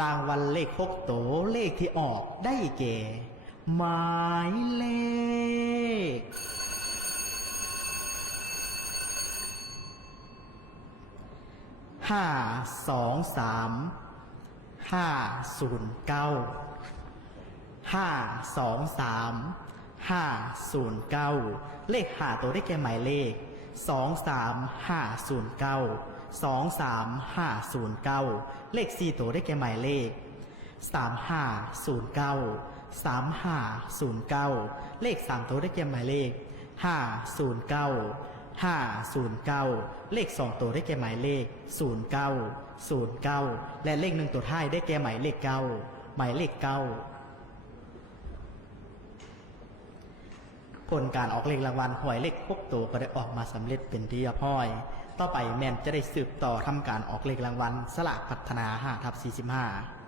รางวัลเลข6 ตัวเลขที่ออกได้แก่หมายเลข523 509เลข5ตัวได้แก่หมายเลข23509เลข4ตัวได้แก่หมายเลข3509เลข3ตัวได้แก่หมายเลข509เลข2ตัวได้แก่หมายเลข09และเลข1ตัวท้ายได้แก่หมายเลข9หมายเลข9ผลการออกเลขรางวัลหวยเลข6 ตัวก็ได้ออกมาสำเร็จเป็นที่เรียบร้อยต่อไปแม่นจะได้สืบต่อทำการออกเลขรางวัลสลากพัฒนา5/45